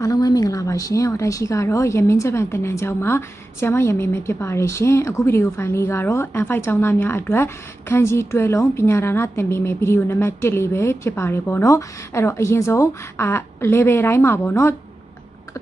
အားလုံးပဲမင်္ဂလာပါရှင်။我ရှိကတော့ရမင်းဂျပန်တနန်ကျောင်းမှာဆရာမရမင်းပဲဖြစ်ပါတယ်ရှင်။အခုဗီဒီယိုဖိုင်လေးကတော့ N5 ကျောင်းသားများအတွက်ခန်းကြီးတွဲလုံးပညာဒါနသင်ပေးမယ်ဗီဒီယိုနံပါတ်1လေးပဲဖြစ်ပါတယ်ပေါ့နော်။အဲ့တော့အရင်ဆုံးlevel တိုင်းမှာပေါ့နော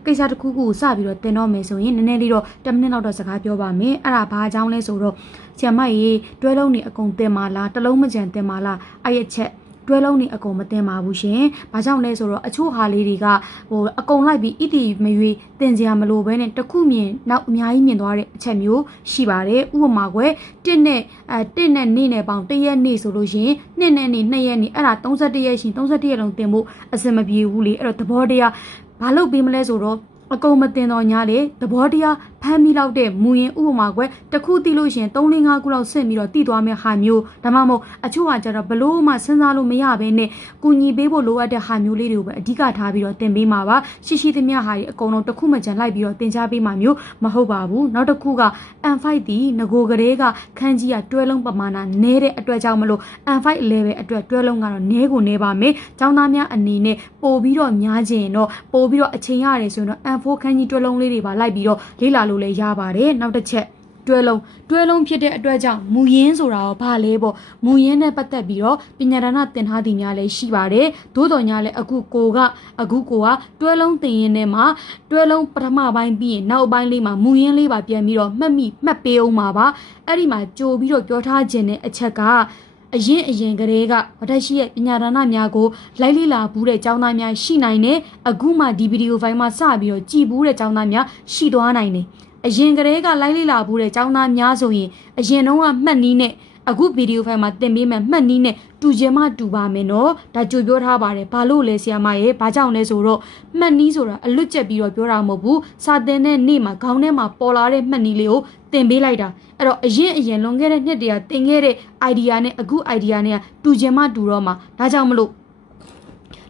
်ကိစ္စတစ်ခုခုစပြီးတော့တင်တော့မယ်ဆိုရင်နည်းနည်းလေးတော့10မိနစ်လောက်တော့စကားပြောပါမယ်။အဲ့ဒါဘာအကြောင်းလဲဆိုတော့ဆရာမရေတွဲလုံးနေအကုန်တင်ပါလားတစ်လုံးမကြံတင်ပါလားအဲ့ရဲ့ချက်တွဲလုံးနေအကုန်မတင်ပါဘူးရှင်။ဘာကြောင့်လဲဆိုတော့အချို့ဟာလေးတွေကအကုန်လိုက်ပြီးဣတိမရွေတင်စရာမလိုဘဲနဲ့တစ်ခုမြင်နောက်အများကြီးမြင်သွားတဲ့အချက်မျိုးရှိပါတယ်။ဥပမာကွယ်1နဲ့နေ့နဲ့ပေါင်း1ရက်နေ့ဆိုလို့ရှိရင်2နဲ့နေ့2ရက်နေ့အဲ့ဒါ31ရက်ရှင်31ရက်လုံးတင်ဖို့အစမပြေဘူးလေ။အဲ့တော့သဘောတရားဘာလို့ပြီးမလဲဆိုတော့အကုန်မတင်တော့ညာလေသဘောတရားဖမ်းမိလောက်တဲ့မူရင်ဥပမာကွယ်တစ်ခုသိလို့ရှင်3-5ခုလောက်ဆင့်ပြီးတော့တည်သွားမယ့်ဟာမျိုးဒါမှမဟုတ်အချို့ကကျတော့ဘလို့မှစဉ်းစားလို့မရဘဲနဲ့ကူညီပေးဖို့လိုအပ်တဲ့ဟာမျိုးလေးတွေကိုပဲအဓိကထားပြီးတော့တင်ပေးမှာပါရှိသမျှဟာတွေအကုန်လုံးတစ်ခုမှကြံလိုက်ပြီးတော့တင် जा ပေးမှာမျိုးမဟုတ်ပါဘူးနောက်တစ်ခုက N5 တီငကိုကလေးကခန်းကြီးကတွဲလုံးပမာဏနည်းတဲ့အတွက်ကြောင့်မလို့ N5 level အတွက်တွဲလုံးကတော့နည်းကိုနည်းပါမယ်ကျောင်းသားများအနေနဲ့ပို့ပြီးတော့များခြင်းတော့ပို့ပြီးတော့အချိန်ရတယ်ဆိုရင်တော့ N4 ခန်းကြီးတွဲလုံးလေးတွေပါလိုက်ပြီးတော့လေ့လာလို့လည်းရပါတယ်နောက်တစ်ချက်တွဲလုံးဖြစ်တဲ့အတွက်ကြောင့်မူရင်းဆိုတာရောဘာလဲပေါ့မူရင်းနဲ့ပတ်သက်ပြီးတော့ပညာဒါနသင်ထားသူများလည်းရှိပါတယ်သို့တော်ညာလည်းအခုကိုကတွဲလုံးသင်ရင်းနဲ့မှာတွဲလုံးပထမပိုင်းပြီးရင်နောက်ပိုင်းလေးမှာမူရင်းလေးပါပြန်ပြီးတော့မှတ်ပေးအောင်ပါအဲ့ဒီမှာကြိုပြီးတော့ပြောထားခြင်းတဲ့အချက်ကအရင်ကလေးကဝတ္တရှိရဲ့ပညာဒါနများကိုလိုက်လေ့လာဘူးတဲ့ကျောင်းသားများရှိနိုင်တယ်အခုမှဒီဗီဒီယိုဖိုင်မှာစပြီးတော့ကြည်ဘူးတဲ့ကျောင်းသားများရှိသွားနိုင်တယ်အရင်ကလေးကလိုက်လေ့လာဘူးတဲ့ကျောင်းသားများဆိုရင်အရင်တုန်းကမှတ်နည်းနဲ့အခုဗီဒီယိုဖိုင်မှာသင်ပေးမယ်မှတ်နည်းနဲ့တူခြင်းမတူပါမယ်နော်ဒါကြိုပြောထားပါတယ်ဘာလို့လဲဆရာမရဲ့ဘာကြောင့်လဲဆိုတော့မှတ်နည်းဆိုတာအလွတ်ကျက်ပြီးတော့ပြောတာမဟုတ်ဘူးစာသင်တဲ့နေ့မှာခေါင်းထဲမှာပေါ်လာတဲ့မှတ်နည်းလေးကိုသင်ပေးလိုက်တာအဲ့တော့အရင်လွန်ခဲ့တဲ့နှစ်တည်းကသင်ခဲ့တဲ့ idea နဲ့အခု idea နဲ့တူခြင်းမတူတော့မှာဒါကြောင့်မလို့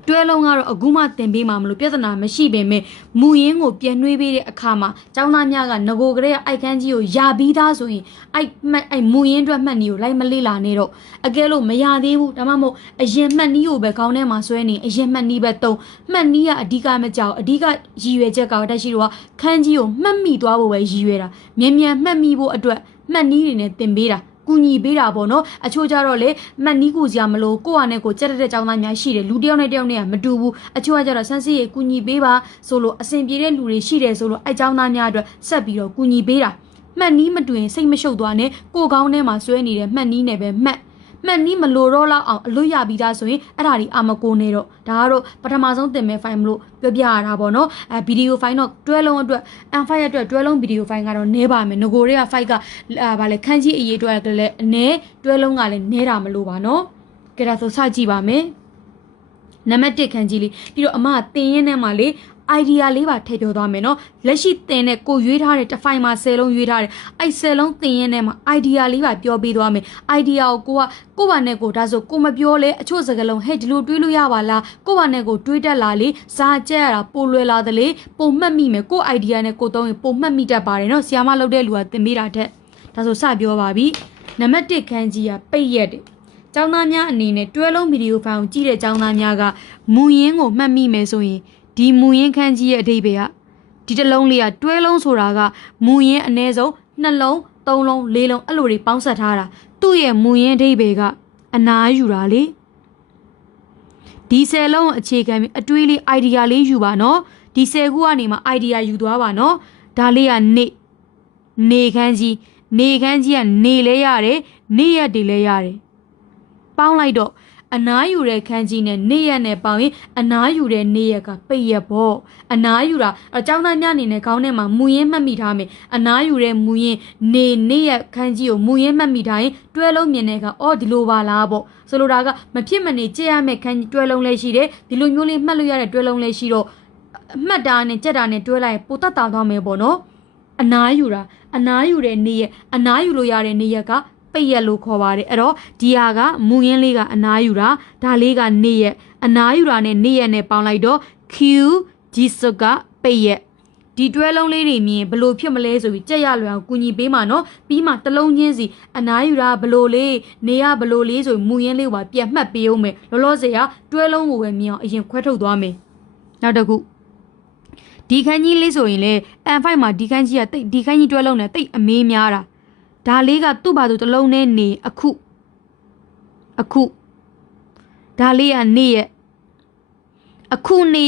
တွဲလုံးကတော့အခုမှသင်ပေးမှာမလို့ပြဿနာမရှိပေမဲ့မူရင်းကိုပြန်နှွေးပေးတဲ့အခါမှာကျောင်းသားများကငကိုကလေးကအိုက်ခန်းကြီးကိုယာပြီးသားဆိုရင်အဲ့မူရင်းအတွက်မှတ်နည်းကိုလိုက်မလေ့လာနေတော့အကယ်လို့မရသေးဘူးဒါမှမဟုတ်အရင်မှတ်နည်းကိုပဲခေါင်းထဲမှာဆွဲနေအရင်မှတ်နည်းပဲတုံးမှတ်နည်းကအဓိကမကြောက်အဓိကရည်ရွယ်ချက်ကတက်ရှိတော့ခန်းကြီးကိုမှတ်မိသွားဖို့ပဲရည်ရွယ်တာမြန်မှတ်မိဖို့အတွက်မှတ်နည်းတွေနဲ့သင်ပေးတာကူညီပေးတာပေါ့နော်အချို့ကြတော့လေမှတ်နီးကူစရာမလို့ကိုယ့်ဟာနဲ့ကိုကြက်တဲ့ကျောင်းသားများရှိတယ်လူတယောက်နဲ့တယောက်နဲ့ကမတူဘူးအချို့ကကြတော့ဆန်းစစ်ရေးကူညီပေးပါဆိုလို့အစဉ်ပြေတဲ့လူတွေရှိတယ်ဆိုလို့အဲကျောင်းသားများအတွက်ဆက်ပြီးတော့ကူညီပေးတာမှတ်နီးမတူရင်စိတ်မရှုပ်သွားနဲ့ကိုယ်ကောင်းထဲမှာဆွဲနေတဲ့မှတ်နီးနဲ့ပဲမှတ်နီးမလို့တော့လောက်အောင်အလွတ်ရပြီးသားဆိုရင်အဲ့ဒါဒီအာမကိုနေတော့ဒါကတော့ပထမဆုံးသင်မဲ့ဖိုင်မလို့ပြောပြရတာပေါ့နော်ဗီဒီယိုဖိုင်တော့တွဲလုံးအတွက် N5 အတွက်တွဲလုံးဗီဒီယိုဖိုင်ကတော့နည်းပါမယ်ငကိုတွေက5ကဗာလဲခန်းကြီးအရေးအတွက်ကလည်းအနည်းတွဲလုံးကလည်းနည်းတာမလို့ပါနော်ကဲဒါဆိုစကြည့်ပါမယ်နံပါတ်1ခန်းကြီးလေးပြီးတော့အမသင်ရင်းနဲ့မှလေidea လေးပါထည့်ပြောသွားမယ်နော်လက်ရှိသင်တဲ့ကိုရွေးထားတဲ့တစ်ဖိုင်မှာ10လုံးရွေးထားတယ်အဲ့10လုံးသင်ရင်းနဲ့မှာ idea လေးပါပြောပေးသွားမယ် idea ကိုကိုဘာနဲ့ကိုဒါဆိုကိုမပြောလဲအချို့စကားလုံးဟဲ့ဒီလိုတွေးလို့ရပါလားကိုဘာနဲ့ကိုတွေးတတ်လာလေစားကြက်ရတာပိုလွယ်လာတယ်လေပုံမှတ်မိမယ်ကို idea နဲ့ကိုသုံးရင်ပုံမှတ်မိတတ်ပါတယ်နော်ဆီယာမလုပ်တဲ့လူကသင်ပေးတာတဲ့ဒါဆိုစပြောပါပြီနံပါတ်1ခန်းကြီးကပိတ်ရက်တယ်ကျောင်းသားများအနေနဲ့တွဲလုံးဗီဒီယိုဖိုင်ကိုကြည့်တဲ့ကျောင်းသားများကမူရင်းကိုမှတ်မိမယ်ဆိုရင်ဒီမူရင်းခန်းကြီးရဲ့အဓိပ္ပာယ်ကဒီတစ်လုံးလေးကတွဲလုံးဆိုတာကမူရင်းအနည်းဆုံး2လုံး3လုံး4လုံးအဲ့လိုတွေပေါင်းစပ်ထားတာသူ့ရဲ့မူရင်းအဓိပ္ပာယ်ကအနာယူတာလေဒီ10လုံးအခြေခံပြီးအတွေးလေး idea လေးယူပါနော်ဒီ10ခုကနေမှ idea ယူသွားပါနော်ဒါလေးကနေခန်းကြီးကနေလဲရတယ်နေရက်တွေလဲရတယ်ပေါင်းလိုက်တော့အနားယူတဲ့ခန်းကြီးနဲ့နေရက်နဲ့ပေါင်းရင်အနားယူတဲ့နေရက်ကပိတ်ရက်ပေါ့အနားယူတာအကျောင်းသားများအနေနဲ့ခေါင်းထဲမှာမူရင်းမှတ်မိထားမယ်အနားယူတဲ့မူရင်းနေရက်ခန်းကြီးကိုမူရင်းမှတ်မိထားရင်တွဲလုံးမြင်တဲ့ကအော်ဒီလိုပါလားပေါ့ဆိုလိုတာကမဖြစ်မနေကြည့်ရမယ့်ခန်းကြီးတွဲလုံးလေးရှိတယ်ဒီလိုမျိုးလေးမှတ်လို့ရတဲ့တွဲလုံးလေးရှိတော့မှတ်တာနဲ့ကြက်တာနဲ့တွဲလိုက်ပိုတတ်တာသွားမယ်ပေါ့နော်အနားယူတဲ့နေရက်အနားယူလို့ရတဲ့နေရက်ကပိတ်ရက်လို့ခေါ်ပါတယ်အဲ့တော့ဒီဟာကမူရင်းလေးကအနားယူတာဒါလေးကနေရက်အနားယူတာနဲ့နေရက်နဲ့ပေါင်းလိုက်တော့ Q G စုကပိတ်ရက်ဒီတွဲလုံးလေးတွေမြင်ဘလို့ဖြစ်မလဲဆိုပြီးကြက်ရလွယ်အောင်ကူညီပေးမှာနော်ပြီးမှတစ်လုံးချင်းစီအနားယူတာဘလို့လေးနေရဘလို့လေးဆိုမူရင်းလေးကိုပါပြန်မှတ်ပေးအောင်မယ်လောလောဆယ်ကတွဲလုံးကိုပဲမြင်အောင်အရင်ခွဲထုတ်သွားမယ်နောက်တစ်ခု ဒီခန်းကြီးလေးဆိုရင်လေ N5 မှာဒီခန်းကြီးကတိတ်ဒီခန်းကြီးတွဲလုံးနဲ့တိတ်အမေးများတာဒါလေးကသူ့ဘာသူတစ်လုံးနဲ့နေအခုဒါလေးကနေရဲ့အခုနေ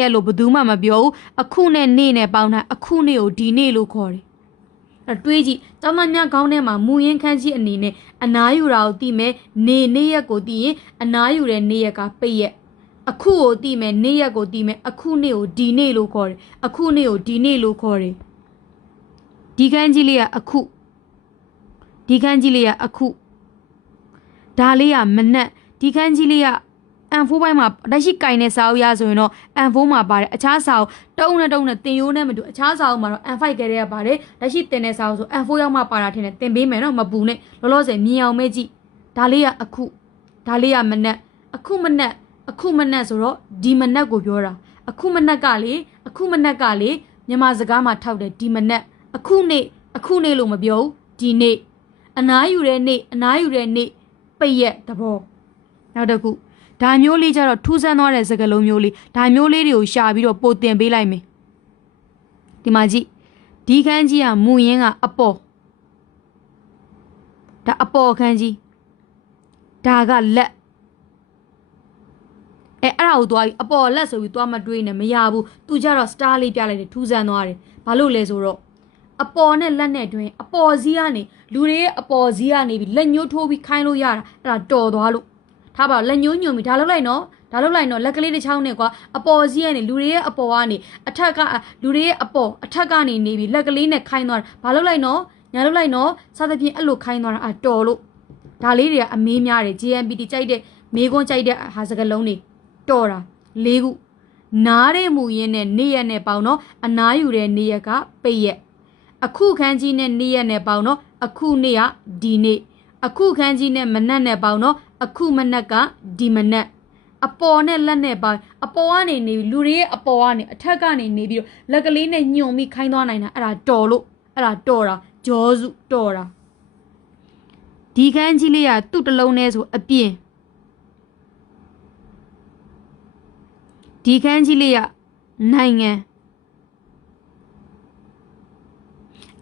ရဲ့လို့ဘယ်သူမှမပြောဘူးအခုနဲ့နေနဲ့ပေါင်းတာအခုနေကိုဒီနေလို့ခေါ်တယ်အဲ့တွေးကြည့်ကျောင်းသားများခေါင်းထဲမှာမူရင်းခန်းကြီးအနေနဲ့အနားယူတာကိုသိမယ်နေရက်ကိုသိရင်အနားယူတဲ့နေရက်ကပိတ်ရက်အခုကိုသိမယ်နေရက်ကိုသိမယ်အခုနေကိုဒီနေလို့ခေါ်တယ်အခုနေကိုဒီနေလို့ခေါ်တယ်ဒီခန်းကြီးလေးကအခုဒီခန်းကြီးလေးကအခုဒါလေးကမနက်ဒီခန်းကြီးလေးက N4 ဘိုင်းမှာလက်ရှိကင်တဲ့စာအုပ်ရဆိုရင်တော့ N4 မှာပါတယ်အခြားစာအုပ်တုံးနဲ့တင်ရိုးနဲ့မတူအခြားစာအုပ်မှာတော့ N5 ကလေးကပါတယ်လက်ရှိတင်တဲ့စာအုပ်ဆို N4 ရောက်မှပါတာထင်တယ်တင်ပေးမယ်နော်မပူနဲ့လောလောဆယ်မြင်အောင်မဲကြည့်ဒါလေးကအခုဒါလေးကမနက်အခုမနက်ဆိုတော့ဒီမနက်ကိုပြောတာအခုမနက်ကလေမြန်မာစကားမှာထောက်တယ်ဒီမနက်အခုနေ့လို့မပြောဘူးဒီနေ့အနားယူတဲ့နေ့ပိတ်ရက်သဘောနောက်တစ်ခုဒါမျိုးလေးကျတော့ထူးဆန်းသွားတဲ့စကားလုံးမျိုးလေးဒါမျိုးလေးတွေကိုရှာပြီးတော့ပို့တင်ပေးလိုက်မယ်ဒီမှာကြည့်ဒီခန်းကြီးကမူရင်းကအပေါ်ဒါအပေါ်ခန်းကြီးဒါကလက်အဲ့ဒါကိုသွားပြီးအပေါ်လက်ဆိုပြီးသွားမတွေးနဲ့မရဘူးသူကြတော့ star လေးပြလိုက်တယ်ထူးဆန်းသွားတယ်ဘာလို့လဲဆိုတော့အပေါ်နဲ့လက်နဲ့တွင်အပေါ်စီးကနေလူတွေရဲ့အပေါ်စီးကနေပြီးလက်ညှိုးထိုးပြီးခိုင်းလို့ရတာအဲ့ဒါတော်သွားလို့ထားပါလက်ညှိုးညွှန်ပြီးဒါလုပ်လိုက်နော်လက်ကလေးတစ်ချောင်းနဲ့ကွာအပေါ်စီးကနေလူတွေရဲ့အပေါ်ကနေအထက်ကလူတွေရဲ့အပေါ်အထက်ကနေနေပြီးလက်ကလေးနဲ့ခိုင်းသွားတာဘာလုပ်လိုက်နော်ညာလုပ်လိုက်နော်စသဖြင့်အဲ့လိုခိုင်းသွားတာအတော်လို့ဒါလေးတွေကအမေးများတယ် JMPT ကြိုက်တဲ့မေးခွန်းကြိုက်တဲ့ဟာစကားလုံးတွေတော်တာ၄ခုနားတဲ့မူရင်းနဲ့နေရက်နဲ့ပေါင်းတော့အနားယူတဲ့နေရက်ကပိတ်ရက်အခုခန်းကြီးနဲ့နေရက်နဲ့ပေါင်းတော့အခုနေ့ကဒီနေ့အခုခန်းကြီးနဲ့မနက်နဲ့ပေါင်းတော့အခုမနက်ကဒီမနက်အပေါ်နဲ့လက်နဲ့ပေါင်းအပေါ်ကနေနေလူတွေရဲ့အပေါ်ကနေအထက်ကနေနေပြီးတော့လက်ကလေးနဲ့ညှုံပြီးခိုင်းသွားနိုင်တာအဲ့ဒါတော်လို့အဲ့ဒါတော်တာဂျောစုတော်တာဒီခန်းကြီးလေးကသူ့တစ်လုံးနဲ့ဆိုအပြင်ဒီခန်းကြီးလေးကနိုင်ငံ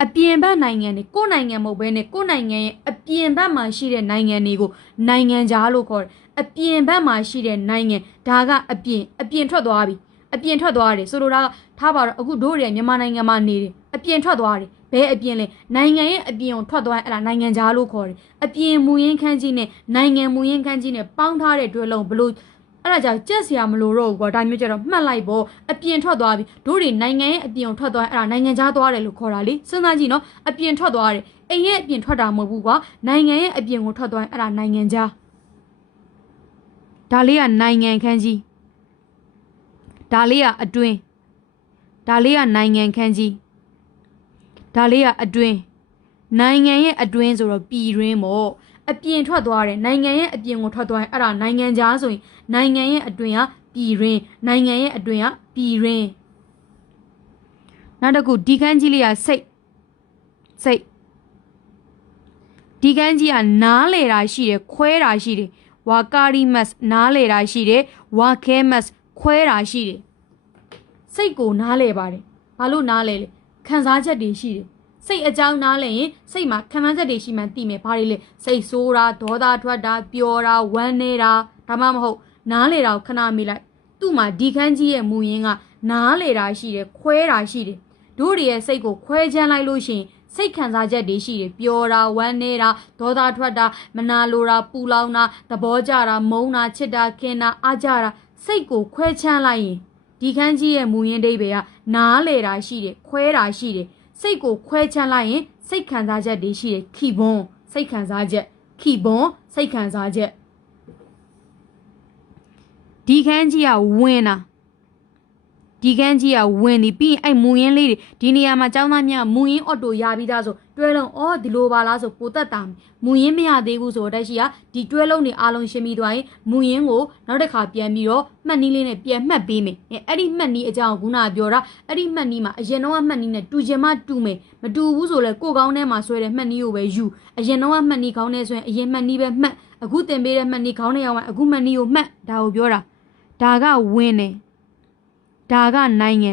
အပြင်ဘက်နိုင်ငံတွေကိုယ်နိုင်ငံမဟုတ်ဘဲနဲ့ကိုယ်နိုင်ငံရဲ့အပြင်ဘက်မှာရှိတဲ့နိုင်ငံတွေကိုနိုင်ငံခြားလို့ခေါ်တယ်အပြင်ဘက်မှာရှိတဲ့နိုင်ငံဒါကအပြင်ထွက်သွားပြီအပြင်ထွက်သွားတယ်ဆိုလိုတာကထားပါတော့အခုတို့တွေမြန်မာနိုင်ငံမှာနေတယ်အပြင်ထွက်သွားတယ်ဘဲအပြင်လဲနိုင်ငံရဲ့အပြင်ကိုထွက်သွားရင်အဲ့ဒါနိုင်ငံခြားလို့ခေါ်တယ်အပြင်မူရင်းခန်းကြီးနဲ့နိုင်ငံမူရင်းခန်းကြီးနဲ့ပေါင်းထားတဲ့တွဲလုံးဘလို့အဲ့ဒါကြောင့်ကြက်စရာမလိုတော့ဘူးကွာဒါမျိုးကြတော့မှတ်လိုက်ပေါ့အပြင်ထွက်သွားပြီတို့တွေနိုင်ငံရဲ့အပြင်ကိုထွက်သွားရင်အဲ့ဒါနိုင်ငံခြားသွားတယ်လို့ခေါ်တာလေစဉ်းစားကြည့်နော်အပြင်ထွက်သွားတယ်အိမ်ရဲ့အပြင်ထွက်တာမဟုတ်ဘူးကွာနိုင်ငံရဲ့အပြင်ကိုထွက်သွားရင်အဲ့ဒါနိုင်ငံခြားဒါလေးကနိုင်ငံခန်းကြီးဒါလေးကအတွင်းဒါလေးကနိုင်ငံခန်းကြီးဒါလေးကအတွင်းနိုင်ငံရဲ့အတွင်းဆိုတော့ပြည်တွင်းပေါ့အပြင်ထွက်သွားတယ်နိုင်ငံရဲ့အပြင်ကိုထွက်သွားရင်အဲ့ဒါနိုင်ငံခြားဆိုရင်နိုင်ငံရဲ့အတွင်းကပြည်တွင်းနိုင်ငံရဲ့အတွင်းကပြည်တွင်းနောက်တစ်ခုဒီခန်းကြီးလေးကစိတ်ဒီခန်းကြီးကနားလေတာရှိတယ်ခွဲတာရှိတယ်ဝါကာရီမတ်နားလေတာရှိတယ်ဝါခဲမတ်ခွဲတာရှိတယ်စိတ်ကိုနားလေပါတယ်ဘာလို့နားလေလဲခံစားချက်တွေရှိတယ်စိတ်အကြောင်းနားလဲရင်စိတ်မှာခံစားချက်တွေရှိမှသိမယ်ဘာတွေလဲစိတ်ဆိုးတာဒေါသထွက်တာပျော်တာဝမ်းနေတာဒါမှမဟုတ်နားလေတာကိုခဏမေးလိုက်သူ့မှာဒီခန်းကြီးရဲ့မူရင်းကနားလေတာရှိတယ်ခွဲတာရှိတယ်တို့တွေရဲ့စိတ်ကိုခွဲချမ်းလိုက်လို့ရှိရင်စိတ်ခံစားချက်တွေရှိတယ်ပျော်တာဝမ်းနေတာဒေါသထွက်တာမနာလိုတာပူလောင်တာသဘောကျတာမုန်းတာချစ်တာခင်တာအားကြတာစိတ်ကိုခွဲချမ်းလိုက်ရင်ဒီခန်းကြီးရဲ့မူရင်းဒိဗေကနားလေတာရှိတယ်ခွဲတာရှိတယ်စိတ်ကိုခွဲချမ်းလိုက်ရင်စိတ်ခံစားချက်တွေရှိတယ်ခိဘွန်းစိတ်ခံစားချက်ခိဘွန်းစိတ်ခံစားချက်ဒီခန်းကြီးကဝင်တာဒီခန်းကြီးကဝင်ဒီပြီးအဲ့မူရင်းလေးတွေဒီနေရာမှာကျောင်းသားများမူရင်းအော်တိုရပြီးသားဆိုတွဲလုံးအော်ဒီလိုပါလားဆိုပိုတက်တာမူရင်းမရသေးဘူးဆိုတော့တက်ရှိကဒီတွဲလုံးတွေအားလုံးရှင်းပြီးသွားရင်မူရင်းကိုနောက်တစ်ခါပြန်ပြီးတော့မှတ်နည်းလေးနဲ့ပြန်မှတ်ပေးမယ်အဲ့ဒီမှတ်နည်းအကြောင်းခုနကပြောတာအဲ့ဒီမှတ်နည်းမှာအရင်တော့မှတ်နည်းနဲ့တူချင်မှတူမယ်မတူဘူးဆိုလဲကိုကောင်းထဲမှာဆွဲတဲ့မှတ်နည်းကိုပဲယူအရင်တော့မှတ်နည်းကောင်းထဲဆိုရင်အရင်မှတ်နည်းပဲမှတ်အခုတင်ပေးတဲ့မှတ်နည်းကောင်းထဲရောက်မှအခုမှတ်နည်းကိုမှတ်ဒါကိုပြောတာဒါကဝင်တယ်ဒါကနိုင်ငံ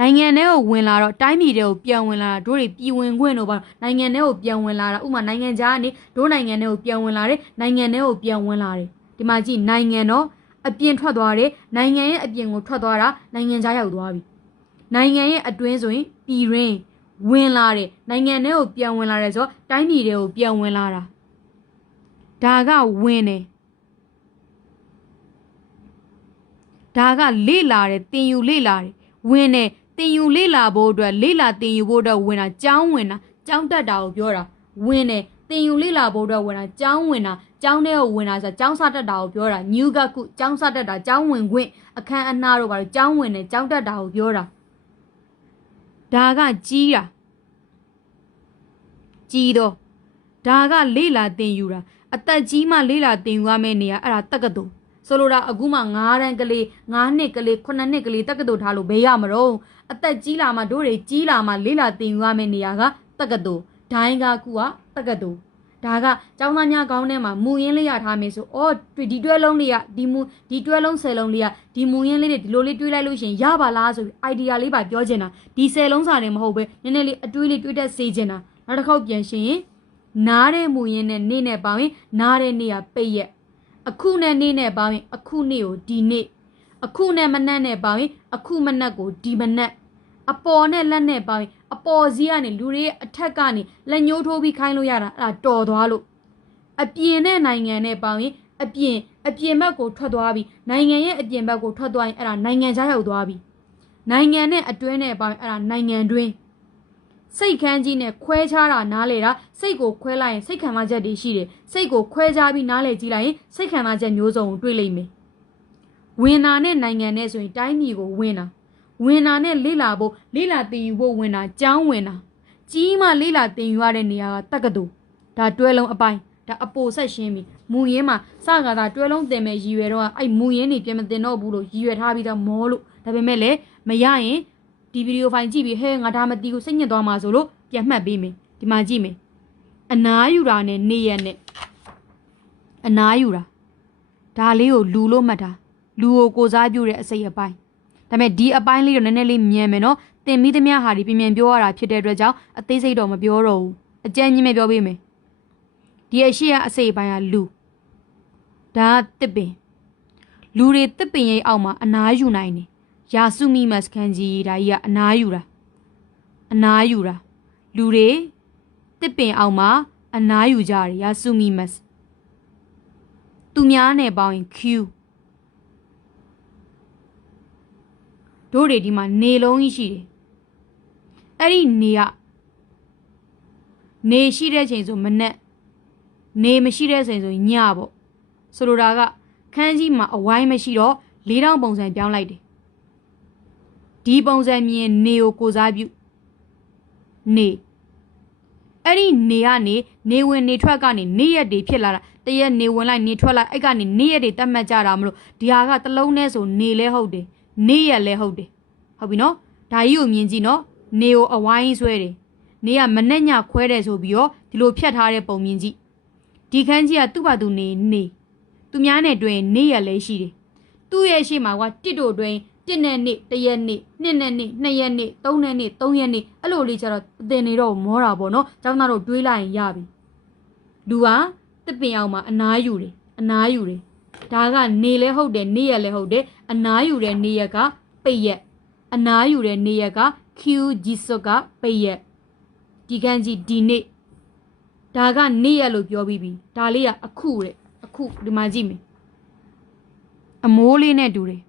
နိုင်ငံထဲကိုဝင်လာတော့တိုင်းပြည်တွေကိုပြန်ဝင်လာတာတို့တွေပြည်ဝင်ခွင့်တို့ပါနိုင်ငံထဲကိုပြန်ဝင်လာတာဥပမာနိုင်ငံခြားကနေတို့နိုင်ငံထဲကိုပြန်ဝင်လာတယ်နိုင်ငံထဲကိုပြန်ဝင်လာတယ်ဒီမှာကြည့်နိုင်ငံတော့အပြင်ထွက်သွားတယ်နိုင်ငံရဲ့အပြင်ကိုထွက်သွားတာနိုင်ငံခြားရောက်သွားပြီနိုင်ငံရဲ့အတွင်းဆိုရင်ပြည်ရင်းဝင်လာတယ်နိုင်ငံထဲကိုပြန်ဝင်လာတယ်ဆိုတော့တိုင်းပြည်တွေကိုပြန်ဝင်လာတာဒါကဝင်တယ်ဒါကလေ့လာတယ်တင်ယူလေ့လာတယ်ဝင်တယ်တင်ယူလေ့လာဖို့အတွက်လေ့လာတင်ယူဖို့အတွက်ဝင်တာကျောင်းဝင်တာကျောင်းတက်တာကိုပြောတာဝင်တယ်တင်ယူလေ့လာဖို့အတွက်ဝင်တာကျောင်းဝင်တာကျောင်းထဲကိုဝင်တာဆိုကျောင်းစတက်တာကိုပြောတာညူကခုကျောင်းစတက်တာကျောင်းဝင်ခွင့်အခန်းအနားတို့ပါတော့ကျောင်းဝင်တယ်ကျောင်းတက်တာကိုပြောတာဒါကကြီးတာကြီးတော့ဒါကလေ့လာတင်ယူတာအသက်ကြီးမှလေ့လာတင်ယူရမယ့်နေရာအဲ့ဒါတက္ကသိုလ်ဆိုလိုတာအခုမှ9တန်းကလေး9နှစ်ကလေး9နှစ်ကလေးတက္ကသိုလ်ထားလို့ဘယ်ရမလို့အသက်ကြီးလာမှတို့တွေကြီးလာမှလေ့လာတင်ယူရမယ့်နေရာကတက္ကသိုလ်ဒိုင်းကခုကတက္ကသိုလ်ဒါကကျောင်းသားများကောင်းထဲမှာမူရင်းလေးရထားမယ်ဆိုအော်ဒီတွဲလုံးလေးကဒီတွဲလုံး10လုံးလေးကဒီမူရင်းလေးတွေဒီလိုလေးတွေးလိုက်လို့ရှင်ရပါလားဆိုပြီး idea လေးပါပြောချင်တာဒီ10လုံးစာတွေမဟုတ်ပဲနည်းနည်းလေးအတွေးလေးတွေးတတ်စေချင်တာနောက်တစ်ခေါက်ပြန်ရှင်နားတဲ့မူရင်းနဲ့နေ့နဲ့ပေါင်းရင်နားတဲ့နေ့ကပိတ်ရက်အခုနဲ့နေ့နဲ့ပေါင်းရင်အခုနေ့ကိုဒီနေ့အခုနဲ့မနက်နဲ့ပေါင်းရင်အခုမနက်ကိုဒီမနက်အပေါ်နဲ့လက်နဲ့ပေါင်းရင်အပေါ်စီးကနေလူတွေရဲ့အထက်ကနေလက်ညှိုးထိုးပြီးခိုင်းလို့ရတာအဲ့ဒါတော်သွားလို့အပြင်နဲ့နိုင်ငံနဲ့ပေါင်းရင်အပြင်ဘက်ကိုထွက်သွားပြီနိုင်ငံရဲ့အပြင်ဘက်ကိုထွက်သွားရင်အဲ့ဒါနိုင်ငံခြားရောက်သွားပြီနိုင်ငံနဲ့အတွင်းနဲ့ပေါင်းရင်အဲ့ဒါနိုင်ငံတွင်းစိတ်ခမ်းကြီးနဲ့ခွဲခြားတာနားလေတာစိတ်ကိုခွဲလိုက်ရင်စိတ်ခံမချက်တွေရှိတယ်စိတ်ကိုခွဲခြားပြီးနားလေကြည့်လိုက်ရင်စိတ်ခံမချက်မျိုးစုံကိုတွေ့လိမ့်မယ်ဝင်နာနဲ့နိုင်ငံနဲ့ဆိုရင်တိုင်းပြည်ကိုဝင်နာနဲ့လေ့လာဖို့လေ့လာသင်ယူဖို့ဝင်တာကျောင်းဝင်တာကြီးမှလေ့လာသင်ယူရတဲ့နေရာကတက္ကသိုလ်ဒါတွဲလုံးအပိုင်းဒါအပိုဆက်ရှင်းပြီမူရင်းမှာစကားသာတွဲလုံးတင်မဲ့ရည်ရွယ်တော့အဲ့မူရင်းနေပြန်မတင်တော့ဘူးလို့ရည်ရွယ်ထားပြီးတော့မောလို့ဒါပေမဲ့လည်းမရရင်ဒီဗီဒီယိုဖိုင်ကြည့်ပြီးဟဲငါဒါမတီးကိုစိတ်ညစ်သွားမှာဆိုလို့ပြန်မှတ်ပေးမယ်ဒီမှာကြည့်မယ်အနားယူတာနဲ့နေရက်နဲ့အနားယူတာဒါလေးကိုလူလို့မှတ်တာလူကိုစားပြုတဲ့အစိတ်အပိုင်းဒါပေမဲ့ဒီအပိုင်းလေးတော့နည်းနည်းလေးမြန်မယ်နော်တင်ပြီးသမျှဟာဒီပြင်ပြန်ပြောရတာဖြစ်တဲ့အတွက်ကြောင့်အသေးစိတ်တော့မပြောတော့ဘူးအကြမ်းကြီးမဲ့ပြောပေးမယ်ဒီအရှိကအစိတ်အပိုင်းကလူဒါတစ်ပင်လူတွေတစ်ပင်ရဲ့အောက်မှာအနားယူနိုင်တယ်ယာစုမိမတ်ခန်းကြီးဒါကြီးကအနားယူတာလူတွေတစ်ပင်အောက်မှာအနားယူကြတယ်ယာစုမိမတ်သူများနဲ့ပေါင်းရင် Q တို့တွေဒီမှာနေလုံးကြီးရှိတယ်အဲ့ဒီနေရှိတဲ့ချိန်ဆိုမနက်နေမရှိတဲ့ချိန်ဆိုညပေါ့ဆိုလိုတာကခန်းကြီးမှာအဝိုင်းမရှိတော့4000ပုံစံပြောင်းလိုက်တယ်ဒီပုံစံမြင်နေကိုစားပြုနေအဲ့ဒီနေကနေနေဝင်နေထွက်ကနေနေရက်တွေဖြစ်လာတာတရက်နေဝင်လိုက်နေထွက်လိုက်အဲ့ကနေနေရက်တွေတတ်မှတ်ကြတာမလို့ဒီဟာကတလုံးနဲ့ဆိုနေလဲဟုတ်တယ်နေရက်လဲဟုတ်တယ်ဟုတ်ပြီနော်ဒါကြီးကိုမြင်ကြည့်နော်နေကိုအဝိုင်းဆွဲတယ်နေကမနဲ့ညခွဲတယ်ဆိုပြီးတော့ဒီလိုဖြတ်ထားတဲ့ပုံမြင်ကြည့်ဒီခန်းကြီးကသူ့ဘာသူနေသူများနဲ့တွေ့ရင်နေရက်လဲရှိတယ်သူ့ရဲ့ရှေ့မှာကတစ်တို့တွင်1နဲ့နေ့1ရက်နေ့2နဲ့နေ့2ရက်နေ့3နဲ့နေ့3ရက်နေ့အဲ့လိုလေးကျတော့အတင်နေတော့မောတာပေါ့နော်ကျောင်းသားတို့တွေးလိုက်ရင်ရပြီလူကတစ်ပင်အောင်မှာအနားယူတယ်ဒါကနေလဲဟုတ်တယ်နေ့ရက်လဲဟုတ်တယ်အနားယူတဲ့နေ့ရက်ကပိတ်ရက်အနားယူတဲ့နေ့ရက်က Q ကြီးစုကပိတ်ရက်ဒီကန်းကြီးဒီနေ့ဒါကနေ့ရက်လို့ပြောပြီးပြီဒါလေးကအခုဒီမှာကြည့်မယ်အမိုးလေးနဲ့တူတယ်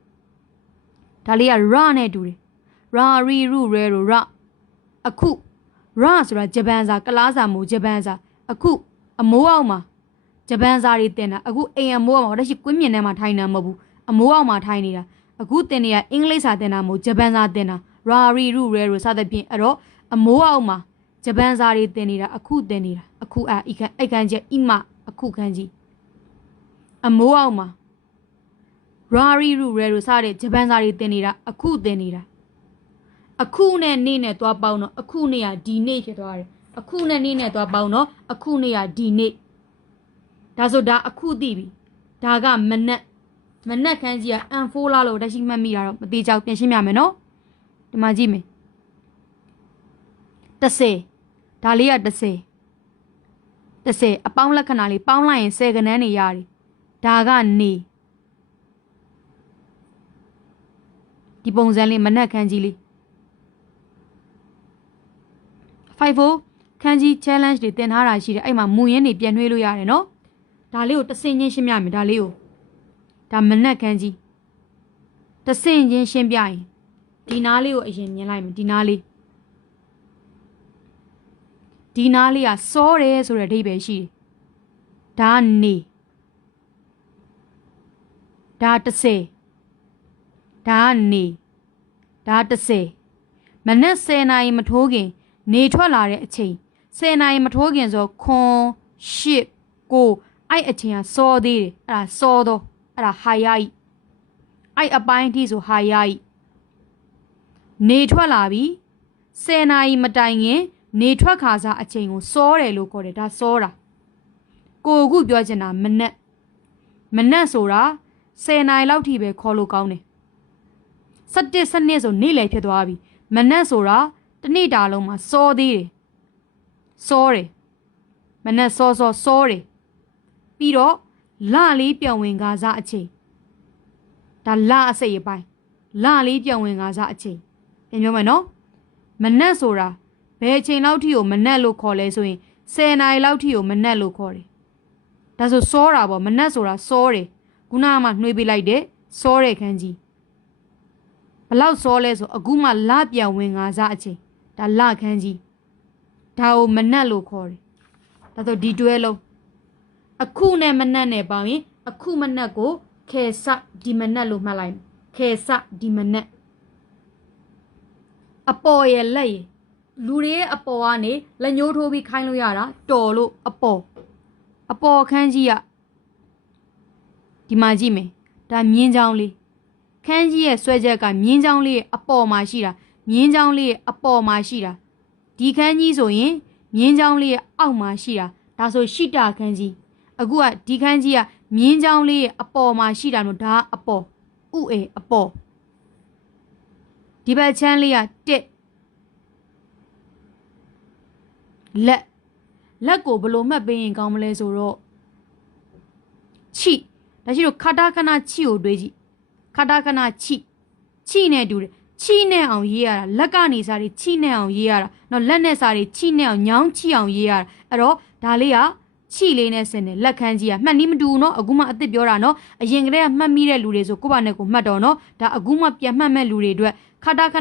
ဒါလေးကရနဲ့တူတယ်ရာရီရုရဲတို့ရအခုရဆိုတာဂျပန်စာကလားစာမို့ဂျပန်စာအခုအမိုးအောက်မှာဂျပန်စာတွေတင်တာအခုအိမ်အမိုးအောက်မှာတရှိကွင်းမြင်ထဲမှာထိုင်တာမဟုတ်ဘူးအမိုးအောက်မှာထိုင်နေတာအခုတင်နေကအင်္ဂလိပ်စာတင်တာမဟုတ်ဂျပန်စာတင်တာရာရီရုရဲတို့စသဖြင့်အဲ့တော့အမိုးအောက်မှာဂျပန်စာတွေတင်နေတာအခုတင်နေတာအခုအိခန်းချက်အိမအခုခန်းကြီးအမိုးအောက်မှာရာရီရုရဲတို့စတဲ့ဂျပန်စာတွေတင်နေတာအခုတင်နေတာအခုနဲ့နေ့နဲ့သွားပေါင်းတော့အခုနေ့ကဒီနေ့ဖြစ်သွားတယ်အခုနဲ့နေ့နဲ့သွားပေါင်းတော့အခုနေ့ကဒီနေ့ဒါဆိုဒါအခုသိပြီဒါကမနက်ခန်းကြီးက M4 လားလို့တရှိမှတ်မိတာတော့မသေးချောက်ပြန်ရှင်းပြမယ်နော် ဒီမှာကြည့်မယ်10ဒါလေးက10အပေါင်းလက္ခဏာလေးပေါင်းလိုက်ရင်10ကဏ္ဍနေရတယ်ဒါကနေဒီပုံစံလေးမနက်ခန်းကြီးလေး54ခန်းကြီး challenge တွေတင်ထားတာရှိတယ်အဲ့မှာမူရင်းတွေပြန်နှွေးလို့ရတယ်နော်ဒါလေးကိုတစ်ဆင့်ချင်းရှင်းပြမယ်ဒါလေးကိုဒါမနက်ခန်းကြီးတစ်ဆင့်ချင်းရှင်းပြရင်ဒီနားလေးကိုအရင်မြင်လိုက်မယ်ဒီနားလေးကစောတယ်ဆိုတဲ့အဓိပ္ပာယ်ရှိတယ်ဒါနေဒါ30ဒါနေဒါ30မနက်10နာရီမထိုးခင်နေထွက်လာတဲ့အချိန်10နာရီမထိုးခင်ဆိုခွန်8 9အဲ့အချိန်ကစောသေးတယ်အဲ့ဒါစောတော့အဲ့ဒါဟာယာဤအဲ့အပိုင်းထိဆိုဟာယာဤနေထွက်လာပြီ10နာရီမတိုင်ခင်နေထွက်ခါစားအချိန်ကိုစောတယ်လို့ခေါ်တယ်ဒါစောတာကိုအခုပြောချင်တာမနက်ဆိုတာ10နာရီလောက်ထိပဲခေါ်လို့ကောင်းတယ်17 12ဆိုနေ့လည်ဖြစ်သွားပြီမနက်ဆိုတာတစ်နေ့တာလုံးမှာစောသေးတယ်စောတယ်မနက်စောတယ်ပြီးတော့လလေးပြောင်းဝင်ကားစားအချိန်ဒါလအစိတ်အပိုင်းလလေးပြောင်းဝင်ကားစားအချိန်ပြန်ပြောမယ်နော်မနက်ဆိုတာဘယ်အချိန်လောက်ထိကိုမနက်လို့ခေါ်လဲဆိုရင်10နာရီလောက်ထိကိုမနက်လို့ခေါ်တယ်ဒါဆိုစောတာပေါ့မနက်ဆိုတာစောတယ်ခုနကမှနှွေးပေးလိုက်တဲ့စောတဲ့ခန်းကြီးဘလောက်စောလဲဆိုအခုမှလပြောင်းဝင်ကားစားအချိန်ဒါလခန်းကြီးဒါကိုမနက်လို့ခေါ်တယ်ဒါဆိုဒီတွဲလုံးအခုနဲ့မနက်နဲ့ပေါင်းရင်အခုမနက်ကိုခေစဒီမနက်လို့မှတ်လိုက်ခေစဒီမနက်အပေါ်ရဲ့လက်ရလူတွေရဲ့အပေါ်ကနေလက်ညှိုးထိုးပြီးခိုင်းလို့ရတာတော်လို့အပေါ်ခန်းကြီးကဒီမှာကြည့်မယ်ဒါမြင်းချောင်းလေးခန်းကြီးရဲ့ဆွဲချက်ကမြင်းချောင်းလေးရဲ့အပေါ်မှာရှိတာမြင်းချောင်းလေးရဲ့အပေါ်မှာရှိတာဒီခန်းကြီးဆိုရင်မြင်းချောင်းလေးရဲ့အောက်မှာရှိတာဒါဆိုရှိတာခန်းကြီးအခုကဒီခန်းကြီးကမြင်းချောင်းလေးရဲ့အပေါ်မှာရှိတာလို့ဒါအပေါ်ဥအေအပေါ်ဒီဘက်ချမ်းလေးကတက်လက်ကိုဘယ်လိုမှတ်ပေးရင်ကောင်းမလဲဆိုတော့ချိဒါရှိလို့ခတာခဏချိကိုတွေးကြည့်ခတာခဏချိနဲ့တူတယ်ချိနဲ့အောင်ရေးရတာလက်ကနေစားတွေချိနဲ့အောင်ရေးရတာနော်လက်နဲ့စားတွေချိနဲ့အောင်ညောင်းချိအောင်ရေးရတာအဲ့တော့ဒါလေးကချိလေးနဲ့ဆင်တယ်လက်ခန်းကြီးကမှတ်နီးမတူဘူးနော်အခုမှအစ်စ်ပြောတာနော်အရင်ကတည်းကမှတ်မိတဲ့လူတွေဆိုကိုယ့်ဘာနဲ့ကိုမှတ်တော့နော်ဒါအခုမှပြန်မှတ်မဲ့လူတွေအတွက်ခတာခ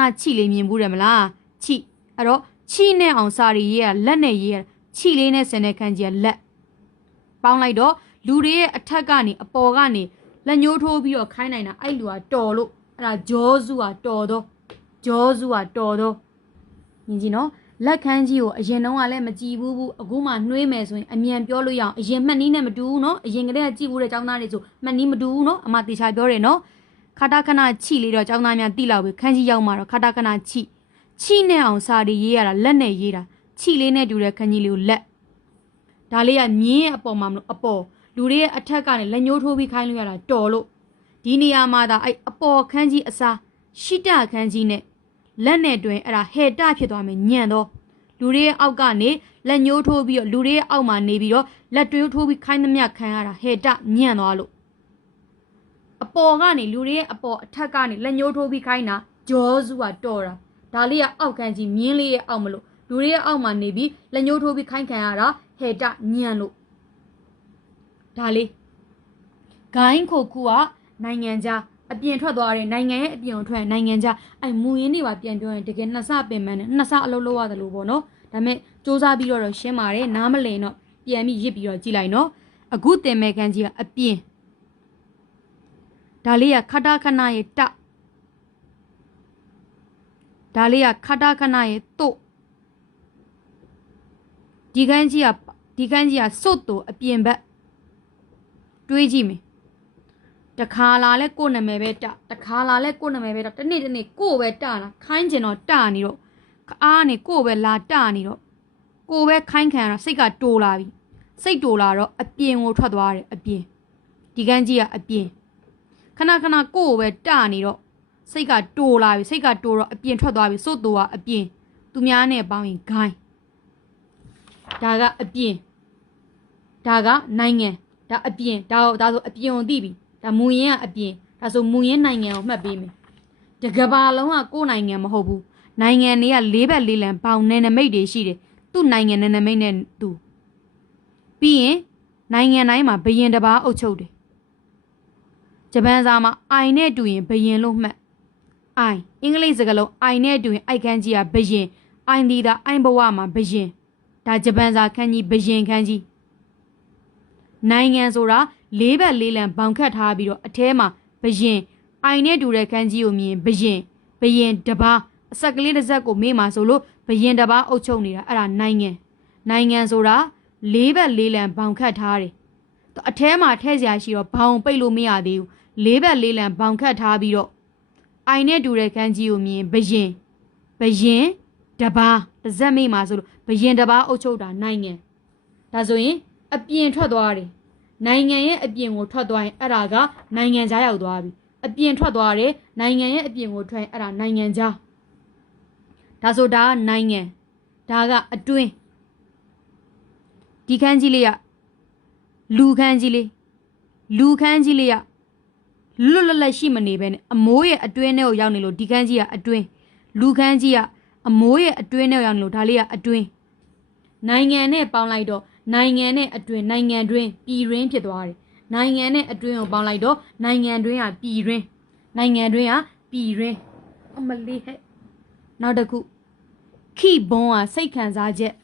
ဏချိလေးမြင်ဘူးတယ်မလားချိအဲ့တော့ချိနဲ့အောင်စားတွေရေးရလက်နဲ့ရေးရချိလေးနဲ့ဆင်တဲ့ခန်းကြီးကလက်ပေါင်းလိုက်တော့လူတွေရဲ့အထက်ကနေအပေါ်ကနေလက်ညှိုးထိုးပြီးတော့ခိုင်းနိုင်တာအဲ့လူကတော်လို့အဲ့ဒါဂျောစုကတော်တော့မြင်ကြည့်နော်လက်ခန်းကြီးကိုအရင်တုန်းကလည်းမကြည့်ဘူးအခုမှနှွေးမယ်ဆိုရင်အမြန်ပြောလို့ရအောင်အရင်မှတ်နည်းနဲ့မတူဘူးနော်အရင်ကတည်းကကြည့်ဘူးတဲ့ចောင်းသားတွေဆိုမှတ်နည်းမတူဘူးနော်အမတေချာပြောတယ်နော်ခတာခဏချိလေးတော့ចောင်းသားများသိလောက်ပဲခန်းကြီးရောက်မှာတော့ခတာခဏချိနဲ့အောင်စာတွေရေးရတာလက်နဲ့ရေးတာချိလေးနဲ့တူတဲ့ခန်းကြီးလေးကိုလက်ဒါလေးကမြင်းရဲ့အပေါ်မှာမလို့အပေါ်လူတွေရဲ့အထက်ကနေလက်ညှိုးထိုးပြီးခိုင်းလို့ရတာတော်လို့ဒီနေရာမှာဒါအဲ့အပေါ်ခန်းကြီးအစားရှိတခန်းကြီးနဲ့လက်နဲ့တွင်အဲ့ဒါဟေတဖြစ်သွားမယ်ညံ့တော့လူတွေရဲ့အောက်ကနေလက်ညှိုးထိုးပြီးတော့လူတွေရဲ့အောက်မှာနေပြီးတော့လက်တွေးထိုးပြီးခိုင်းသမျှခံရတာဟေတညံ့သွားလို့အပေါ်ကနေလူတွေရဲ့အပေါ်အထက်ကနေလက်ညှိုးထိုးပြီးခိုင်းတာဂျောစုကတော်တာဒါလေးကအောက်ခန်းကြီးမြင်းလေးရဲ့အောက်မလို့လူတွေရဲ့အောက်မှာနေပြီးလက်ညှိုးထိုးပြီးခိုင်းခံရတာဟေတညံ့လို့ဒါလေးဂိုင်းခုတ်ခုကနိုင်ငံခြားအပြင်ထွက်သွားတယ်နိုင်ငံရဲ့အပြင်ကိုထွက်နိုင်ငံခြားအဲ့မူရင်းတွေပါပြန်ပြောရင်တကယ်နှစ်ဆပင်ပန်းနဲ့နှစ်ဆအလုပ်လုပ်ရတယ်လို့ပေါ့နော်ဒါပေမဲ့စူးစမ်းပြီးတော့ရှင်းပါတယ်နားမလည်တော့ပြန်ပြီးရစ်ပြီးတော့ကြည့်လိုက်နော်အခုတင်မဲ့ခန်းကြီးကအပြင်ဒါလေးကခတာခဏရဲ့တဒါလေးကခတာခဏရဲ့တို့ဒီခန်းကြီးကစွတ်တို့အပြင်ဘက်တွေးကြည့်မယ်တခါလာလဲကို့နာမည်ပဲတခါလာလဲကို့နာမည်ပဲတနေ့ကို့ပဲတလာခိုင်းကျင်တော့တနေတော့အားနေကို့ပဲလာတနေတော့ကိုပဲခိုင်းခံရတာစိတ်ကတိုးလာပြီစိတ်တိုးလာတော့အပြင်ကိုထွက်သွားတယ်အပြင်ဒီကန်းကြီးကအပြင်ခဏကို့ပဲတနေတော့ စိတ်ကတိုးလာပြီစိတ်ကတိုးတော့အပြင်ထွက်သွားပြီစို့တူကအပြင်သူများနဲ့ပေါင်းရင်ဂိုင်းဒါကအပြင်ဒါကနိုင်ငံဒါအပြင်ဒါဆိုအပြင်ကိုသိပြီဒါမူရင်းကအပြင်ဒါဆိုမူရင်းနိုင်ငံကိုမှတ်ပေးမယ်တကဘာလုံးကကိုယ်နိုင်ငံမဟုတ်ဘူးနိုင်ငံတွေက၄ဘက်၄လံပေါင်းနယ်နိမိတ်တွေရှိတယ်သူ့နိုင်ငံနယ်နိမိတ်နဲ့သူပြီးရင်နိုင်ငံတိုင်းမှာဘယင်တစ်ပါးအုပ်ချုပ်တယ်ဂျပန်စာမှာအိုင်နဲ့တူရင်ဘယင်လို့မှတ်အိုင်အင်္ဂလိပ်စကားလုံးအိုင်နဲ့တူရင်အိုက်ခန်းကြီးကဘယင်အိုင်ဒီတာအိုင်ဘဝမှာဘယင်ဒါဂျပန်စာခန်းကြီးဘယင်ခန်းကြီးနိုင်ငံဆိုတာ၄ဘက်၄လံဘောင်ခတ်ထားပြီးတော့အထဲမှာဘယင်အိုင်နဲ့တူတဲ့ခန်းကြီးကိုမြင်ဘယင်တပါးအဆက်ကလေးတစ်စက်ကိုမေးမှာဆိုလို့ဘယင်တပါးအုပ်ချုပ်နေတာအဲ့ဒါနိုင်ငံဆိုတာ၄ဘက်၄လံဘောင်ခတ်ထားတယ်အထဲမှာထဲစရာရှိတော့ဘောင်ပိတ်လို့မရသေးဘူး၄ဘက်၄လံဘောင်ခတ်ထားပြီးတော့အိုင်နဲ့တူတဲ့ခန်းကြီးကိုမြင်ဘယင်တပါးတစ်စက်မေးမှာဆိုလို့ဘယင်တပါးအုပ်ချုပ်တာနိုင်ငံဒါဆိုရင်အပြင်ထွက်သွားတယ်နိုင်ငံရဲ့အပြင်ကိုထွက်သွားရင်အဲ့ဒါကနိုင်ငံခြားရောက်သွားပြီအပြင်ထွက်သွားတယ်နိုင်ငံရဲ့အပြင်ကိုထွက်ရင်အဲ့ဒါနိုင်ငံခြားဒါဆိုဒါကနိုင်ငံဒါကအတွင်းဒီခန်းကြီးလေးကလူခန်းကြီးလေးကလွတ်လပ်ရှိမနေပဲနဲ့အမိုးရဲ့အတွင်းထဲကိုရောက်နေလို့ဒီခန်းကြီးကအတွင်းလူခန်းကြီးကအမိုးရဲ့အတွင်းထဲကိုရောက်နေလို့ဒါလေးကအတွင်းနိုင်ငံနဲ့ပေါင်းလိုက်တော့နိုင်ငံနဲ့အတွင်းနိုင်ငံတွင်းပြည်တွင်းဖြစ်သွားတယ်နိုင်ငံနဲ့အတွင်းကိုပေါင်းလိုက်တော့နိုင်ငံတွင်းကပြည်တွင်းအမလေးဟဲ့နောက်တစ်ခုခိဘွန်ကစိတ်ခံစားချက်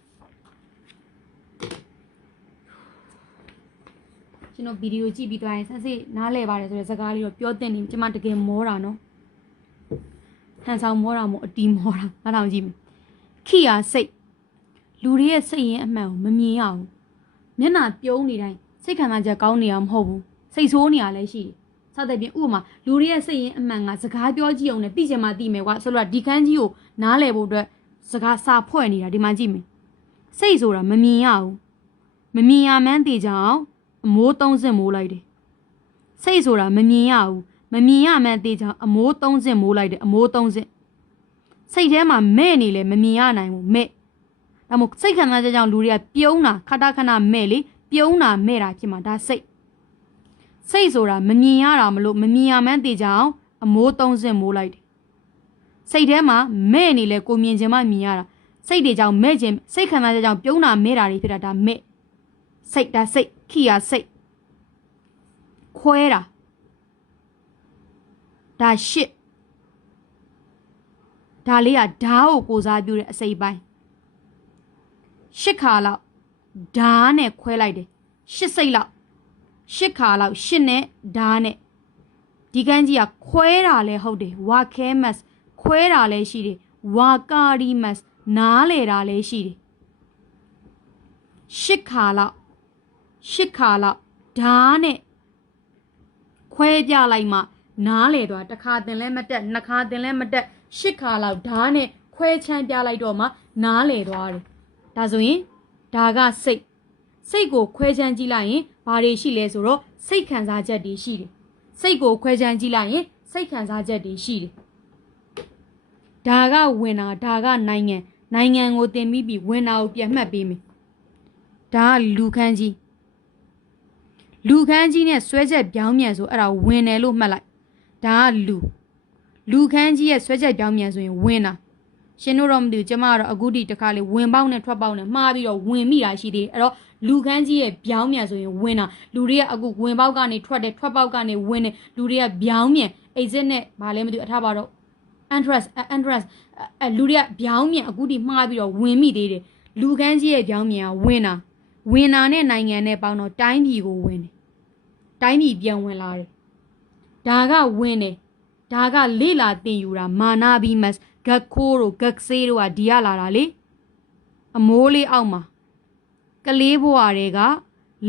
ကျွန်တော်ဗီဒီယိုကြည့်ပြီးသွားရင်ဆက်စစ်နားလဲပါတယ်ဆိုတဲ့စကားလေးတော့ပြောတင်နေကျွန်မတကယ်မောတာနော်ဟန်ဆောင်မောတာမို့အတီးမောတာငါတောင်ကြည့်မယ်ခိရစိတ်လူတွေရဲ့စိတ်ရင်းအမှန်ကိုမမြင်ရဘူးမျက်နှာပြုံးနေတိုင်းစိတ်ခံစားချက်ကောင်းနေရမဟုတ်ဘူးစိတ်ဆိုးနေရလည်းရှိတယ်စသဖြင့်ဥပမာလူတွေရဲ့စိတ်ရင်းအမှန်ကစကားပြောကြည့်အောင်နဲ့သိချင်မှသိမယ်ကွာဆိုတော့ဒီခန်းကြီးကိုနားလဲဖို့အတွက်စကားစာဖွဲ့နေတာဒီမှာကြည့်မယ်စိတ်ဆိုတာမမြင်ရဘူးမမြင်ရမှန်းသိကြအောင်အမိုး30မိုးလိုက်တယ်စိတ်ဆိုတာမမြင်ရဘူးမမြင်ရမှန်းသိကြအောင်အမိုး30မိုးလိုက်တယ်အမိုး30စိတ်ထဲမှာမဲ့နေလေမမြင်ရနိုင်ဘူးမဲ့ဒါမို့စိတ်ခံစားချက်ကြောင့်လူတွေကပြုံးတာခဏခဏမဲ့လေပြုံးတာမဲ့တာဖြစ်မှာဒါစိတ်ဆိုတာမမြင်ရတာမလို့မမြင်ရမှန်းသိကြအောင်အမိုး30မိုးလိုက်တယ်စိတ်ထဲမှာမဲ့နေလေကိုမြင်ချင်မှမြင်ရတာစိတ်တွေကြောင့်မဲ့ခြင်းစိတ်ခံစားချက်ကြောင့်ပြုံးတာမဲ့တာတွေဖြစ်တာဒါမဲ့စိတ်ဒါစိတ်ခိရစိတ်ခွဲတာဒါရှစ်ဒါလေးကဓာတ်ကိုစားပြုတဲ့အစိပ်ပိုင်းရှစ်ခါလောက်ဓာတ်နဲ့ခွဲလိုက်တယ်ရှစ်စိတ်လောက်ရှစ်ခါလောက်ရှစ်နဲ့ဓာတ်နဲ့ဒီကန်းကြီးကခွဲတာလည်းဟုတ်တယ်ဝါခဲမတ်ခွဲတာလည်းရှိတယ်ဝါကာရီမတ်နားလေတာလည်းရှိတယ်ရှစ်ခါလောက်ဓာတ်နဲ့ခွဲပြလိုက်မှနားလေသွားတစ်ခါတင်လဲမတက်နှစ်ခါတင်လဲမတက်ရှစ်ခါလောက်ဓာတ်နဲ့ခွဲချမ်းပြလိုက်တော့မှနားလေသွားတယ်ဒါဆိုရင်ဒါကစိတ်ကိုခွဲချမ်းကြည့်လိုက်ရင်ဘာတွေရှိလဲဆိုတော့စိတ်ခံစားချက်တွေရှိတယ်စိတ်ကိုခွဲချမ်းကြည့်လိုက်ရင်စိတ်ခံစားချက်တွေရှိတယ်ဒါကဝင်တာဒါကနိုင်ငံကိုတင်ပြီးပြီဝင်တာကိုပြန်မှတ်ပေးမယ်ဒါကလူခန်းကြီးနဲ့ဆွဲချက်ပြောင်းမြန်ဆိုအဲ့ဒါဝင်တယ်လို့မှတ်လိုက်ဒါကလူခန်းကြီးရဲ့ဆွဲချက်ပြောင်းမြန်ဆိုရင်ဝင်တာရှင်တို့တော့မသိဘူးကျမကတော့အခုဒီတစ်ခါလေးဝင်ပေါက်နဲ့ထွက်ပေါက်နဲ့မှားပြီးတော့ဝင်မိတာရှိသေးတယ်အဲ့တော့လူခန်းကြီးရဲ့ပြောင်းမြန်ဆိုရင်ဝင်တာလူတွေကအခုဝင်ပေါက်ကနေထွက်တယ်ထွက်ပေါက်ကနေဝင်တယ်လူတွေကပြောင်းမြန် exit နဲ့ဗာလဲမသိဘူးအထားပါတော့ entrance လူတွေကပြောင်းမြန်အခုဒီမှားပြီးတော့ဝင်မိသေးတယ်လူခန်းကြီးရဲ့ပြောင်းမြန်ကဝင်တာနဲ့နိုင်ငံနဲ့ပေါင်းတော့တိုင်းပြည်ကိုဝင်တယ်တိုင်းပြည်ပြန်ဝင်လာတယ်ဒါကဝင်တယ်ဒါကလေ့လာသင်ယူတာမာနာဘီမတ်ဂက်ခိုးတို့ဂက်ဆေးတို့ကဒီရလာတာလေအမိုးလေးအောက်မှာကလေးဘွားတွေက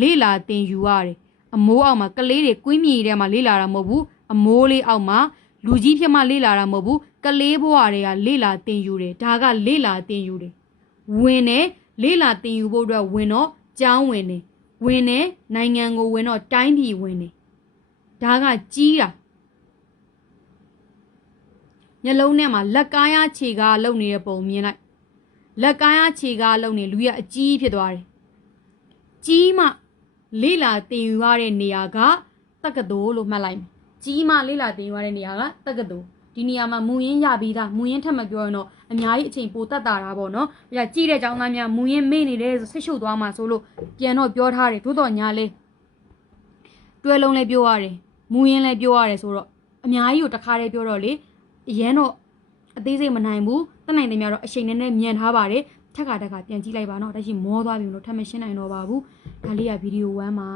လေ့လာသင်ယူရတယ်အမိုးအောက်မှာကလေးတွေကွင်းမြေထဲမှာလေ့လာတာမဟုတ်ဘူးအမိုးလေးအောက်မှာလူကြီးဖြစ်မှလေ့လာတာမဟုတ်ဘူးကလေးဘွားတွေကလေ့လာသင်ယူတယ်ဒါကလေ့လာသင်ယူတယ်ဝင်တယ်လေ့လာသင်ယူဖို့အတွက်ဝင်တော့ကျောင်းဝင်တယ်နိုင်ငံကိုဝင်တော့တိုင်းပြည်ဝင်တယ်ဒါကကြီးတာ မျက်လုံးထဲမှာလက်ကားရခြေကားလုံနေတဲ့ပုံမြင်လိုက်လက်ကားရခြေကားလုံနေလူရအကြီးဖြစ်သွားတယ်ကြီးမှလေးလာတင်ယူရတဲ့နေရာကတက္ကသိုလ်လို့မှတ်လိုက်ကြီးမှလေးလာတင်ယူရတဲ့နေရာကတက္ကသိုလ်ဒီနေရာမှာမူရင်းရပြီးသားမူရင်းထက်မပြောရင်တော့အများကြီးအချိန်ပိုတက်တာတာပေါ့နော်ပြကြည့်တဲ့ကျောင်းသားများမူရင်းမေ့နေတယ်ဆိုဆိတ်ရှုပ်သွားမှာဆိုလို့ပြန်တော့ပြောထားတယ်သို့တော်ညာလေးတွဲလုံးလည်းပြောရတယ်မူရင်းလည်းပြောရတယ်ဆိုတော့အများကြီးကိုတခါတည်းပြောတော့လေအရန်တော့အသေးစိတ်မနိုင်ဘူးတက်နိုင်တယ်များတော့အချိန်နဲ့မြန်ထားပါတယ်ထက်ကပြန်ကြည့်လိုက်ပါနော်တရှိမောသွားပြီလို့ထပ်မရှင်းနိုင်တော့ပါဘူးဒါလေးကဗီဒီယို1မှာ